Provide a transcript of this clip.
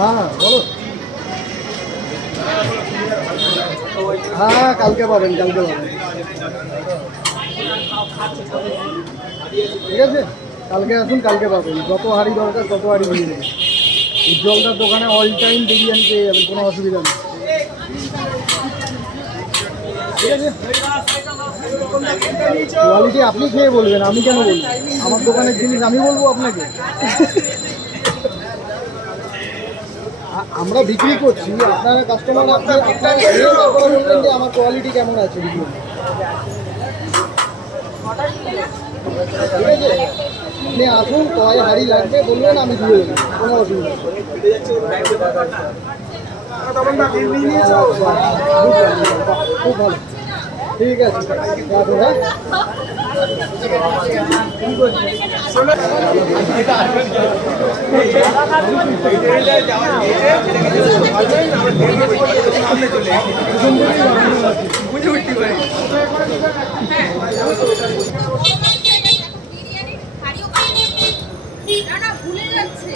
হ্যাঁ বলো। হ্যাঁ কালকে পাবেন, কালকে পাবেন, ঠিক আছে। কালকে আসুন, কালকে পাবেন, যত হাঁড়ি দরকার তত হাঁড়ি নিয়ে নেবেন। উজ্জ্বলদার দোকানে অল টাইম বিরিয়ানি পেয়ে যাবেন, কোনো অসুবিধা নেই, ঠিক আছে। কোয়ালিটি আপনি খেয়ে বলবেন, আমি কেন বলবো? আমার দোকানের জিনিস আমি বলবো আপনাকে? আমরা বিক্রি করছি, আপনারা কাস্টমার, আপনারা খেয়ে তারপরে বলবেন যে আমার কোয়ালিটি কেমন আছে বিক্রি, ঠিক আছে। আপনি আসুন, কয় হাঁড়ি লাগবে বলবেন, আমি দিয়ে দেবো, কোনো অসুবিধা নেই। খুব ভালো, ঠিক আছে, রাখুন, হ্যাঁ। না ভুলে যাচ্ছে।